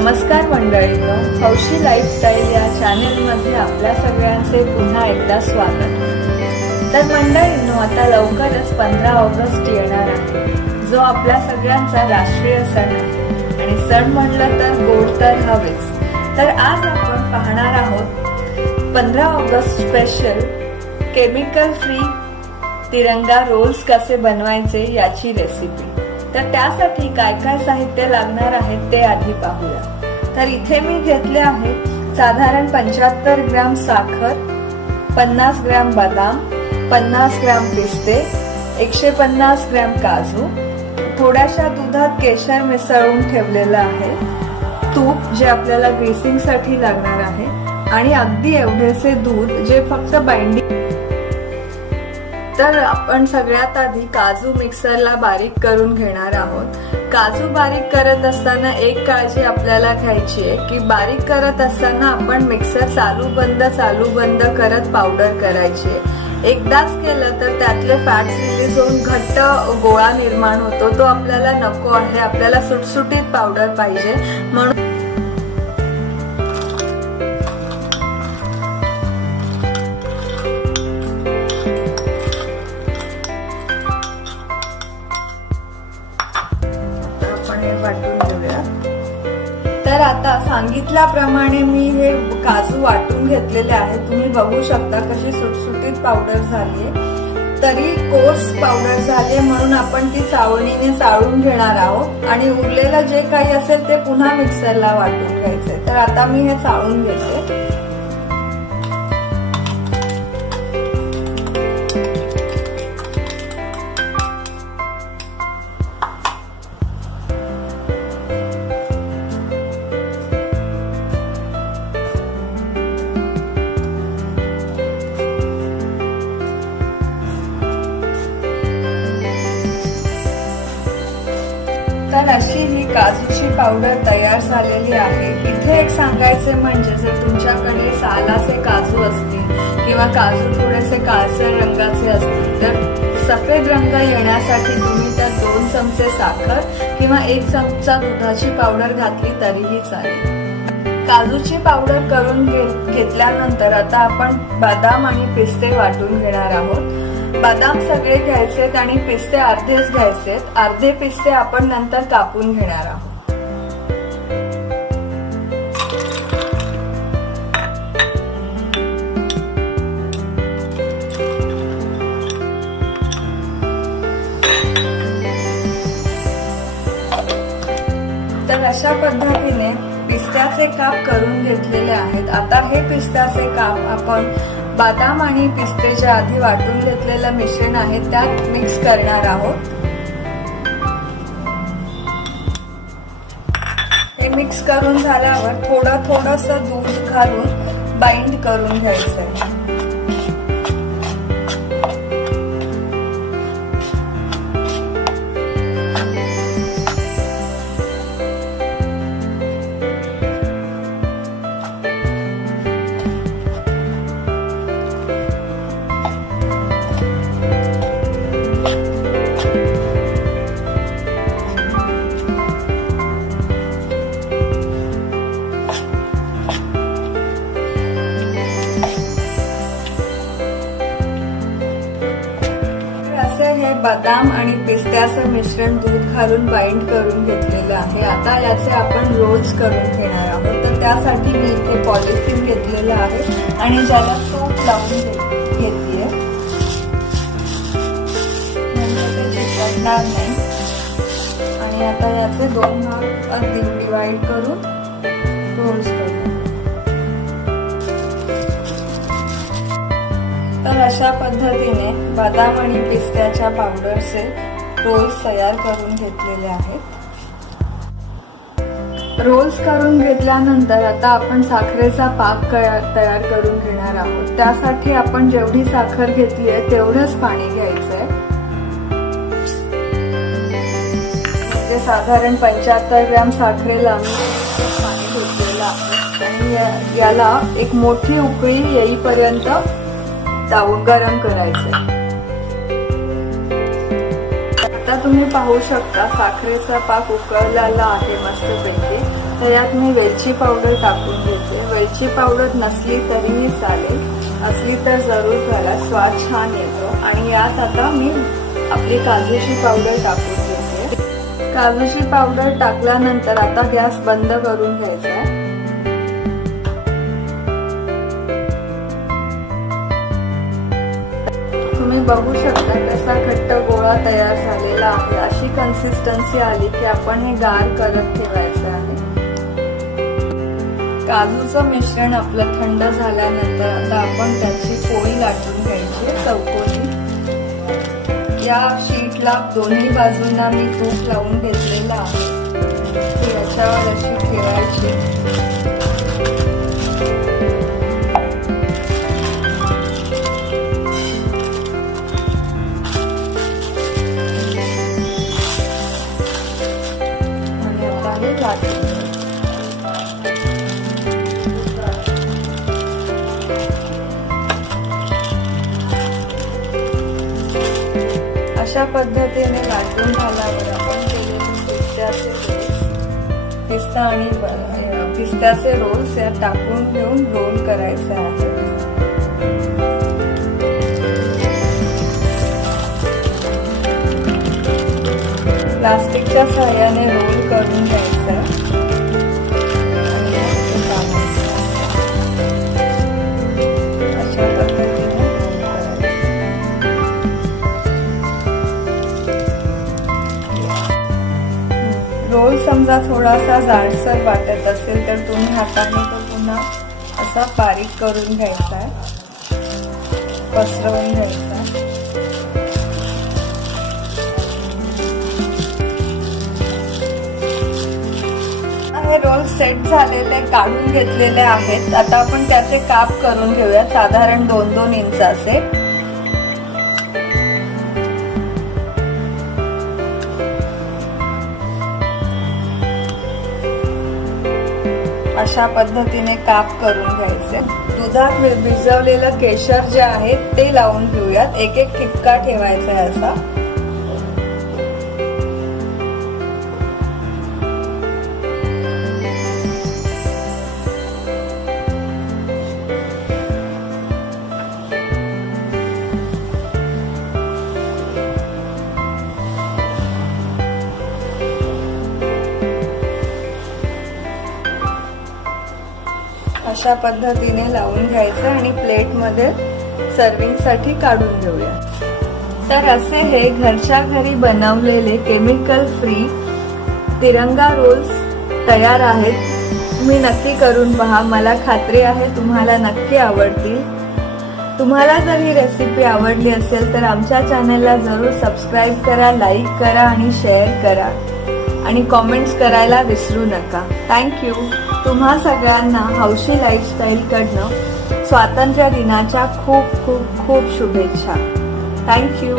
नमस्कार मंडळीनं हौशी लाईफस्टाईल या चॅनलमध्ये आपल्या सगळ्यांचे पुन्हा एकदा स्वागत. तर मंडळीनो आता लवकरच पंधरा ऑगस्ट येणार आहे. जो आपल्या सगळ्यांचा राष्ट्रीय सण आहे. आणि सण म्हटलं तर गोड तर हवेच. तर आज आपण पाहणार आहोत पंधरा August special chemical free Tiranga rolls कसे बनवायचे याची रेसिपी तर त्यासाठी काय काय साहित्य लागणार आहे ते आधी पाहूया. तर इथे मी घेतले आहे साधारण पंच्याहत्तर ग्रॅम साखर पन्नास ग्रॅम बदाम पन्नास ग्रॅम पिस्ते एकशे पन्नास ग्रॅम काजू. थोड्याशा दुधात केशर मिसळून ठेवलेलं आहे. तूप जे आपल्याला ग्रीसिंगसाठी लागणार आहे. आणि अगदी एवढेसे दूध जे फक्त बाइंडिंग तर आपण सगळ्यात आधी काजू मिक्सरला बारीक करून घेणार आहोत. काजू बारीक करत असताना एक काळजी आपल्याला घ्यायची आहे की बारीक करत असताना आपण मिक्सर चालू बंद चालू बंद करत पावडर करायची आहे. एकदाच केलं तर त्यातले फॅट्स रिलीज होऊन घट्ट गोळा निर्माण होतो. तो आपल्याला नको आहे. आपल्याला सुटसुटीत पावडर पाहिजे. म्हणून वाटून तर आता सांगितल्याप्रमाणे मी हे काजू वाटून घेतलेले आहे. तुम्ही बघू शकता कशी सुटसुटीत पावडर झाली तरी कोर्स पावडर झाली म्हणून आपण ती चाळणीने चाळून घेणार आहोत. आणि उरलेलं जे काही असेल ते पुन्हा मिक्सरला वाटून घ्यायचंय. तर आता मी हे चाळून घेते. अशी ही काजूची पावडर तयार झालेली आहे. इथे एक सांगायचे म्हणजे जर तुमच्याकडे सालाचे काजू असतील किंवा काजू थोडेसे काळसर रंगाचे असतील तर सफेद रंग येण्यासाठी तुम्ही त्यात दोन चमचे साखर किंवा एक चमचा दुधाची पावडर घातली तरीही चालेल. काजूची पावडर करून घे- घेतल्यानंतर आता आपण बदाम आणि पिस्ते वाटून घेणार आहोत. बदाम सगळे घ्यायचेत आणि पिस्ते अर्धेच घ्यायचेत. अर्धे पिस्ते आपण नंतर कापून घेणार आहोत. तर अशा पद्धतीने पिस्त्याचे काप करून घेतलेले आहेत. आता हे पिस्त्याचे काप आपण बदाम आणि पिस्तेच्या आधी वाटून घेतलेलं मिश्रण आहे त्यात मिक्स करणार आहोत. हे मिक्स करून झाल्यावर थोडं थोडस दूध घालून बाइंड करून घ्यायचंय. तर हे बदाम आणि पिस्त्याचं मिश्रण दूध घालून बाइंड करून घेतलेलं आहे. आता याचे आपण रोल्स करून घेणार आहोत. तर त्यासाठी मी इथे पॉलिथिन घेतलेलं आहे आणि ज्याला तूप लावून घेतली आहे ते चिकटणार नाही. आणि आता याचे दोन भाग डिवाइड करून रोल्स करू. तर अशा पद्धतीने बदाम आणि पिस्त्याच्या पावडरचे रोल्स तयार करून घेतलेले आहेत. रोल्स करून घेतल्यानंतर आता आपण साखरेचा पाक तयार करून घेणार आहोत. त्यासाठी आपण जेवढी साखर घेतली आहे तेवढंच पाणी घ्यायचं आहे म्हणजे साधारण पंच्याहत्तर ग्रॅम साखरेला पाणी घेतलेलं आहे. आणि याला एक मोठी उकळी येईपर्यंत तावून गरम करायचे. आता तुम्ही पाहू शकता साखरेचा पाक उकळलेला आहे मस्तपैकी. तर यात मी वेलची पावडर टाकून घेते. वेलची पावडर नसली तरीही चालेल. असली तर जरूर घाला स्वाद छान येतो. आणि यात आता मी आपली काजूची पावडर टाकून घेते. काजूची पावडर टाकल्यानंतर आता गॅस बंद करून घ्यायचा तुम्ही बघू शकता कसा घट्ट गोळा तयार झालेला आहे. अशी कन्सिस्टन्सी आली की आपण हे गार करत ठेवायचं आहे. काजूचं मिश्रण आपलं थंड झाल्यानंतर आता आपण त्याची पोळी लाटून घ्यायची चौकोनी. या शीटला दोन्ही बाजूंना मी तूप लावून घेतलेलं आहे. याच्यावर अशी ठेवायची. अशा पद्धतीने लाटून झाल्यावर आपण पिस्त्याचे पिस्ता आणि पिस्त्याचे रोल्स यात टाकून घेऊन रोल करायचे आहे. प्लास्टिकच्या सहाय्याने रोल करून समजा थोडासा जाडसर वाटत असेल तर तुम्ही हाताने तो पुन्हा असा बारीक करून घ्यायचा आहे. पसरवून घ्यायचा आहे. हे रोल सेट झालेले काढून घेतलेले आहेत. आता आपण त्याचे काप करून घेऊया साधारण दोन दोन इंचाचे अशा पद्धतीने काप करून घ्यायचे. दुधात भि- भिजवलेलं केशर जे आहे ते लावून घेऊयात एक एक ठिपका ठेवायचा आहे असा. अशा पद्धतीने लावून घ्यायचं आणि प्लेटमध्ये सर्विंगसाठी काढून घेऊया. तर असे हे घरच्या घरी बनवलेले केमिकल फ्री तिरंगा रोल्स तयार आहेत. तुम्ही नक्की करून पहा. मला खात्री आहे तुम्हाला नक्की आवडतील. तुम्हाला जर ही रेसिपी आवडली असेल तर आमच्या चॅनलला जरूर सबस्क्राईब करा लाईक करा आणि शेअर करा. आणि कॉमेंट्स करायला विसरू नका. थँक्यू तुम्हा सगळ्यांना हौशी लाईफस्टाईलकडनं स्वातंत्र्य दिनाच्या खूप खूप खूप शुभेच्छा. थँक्यू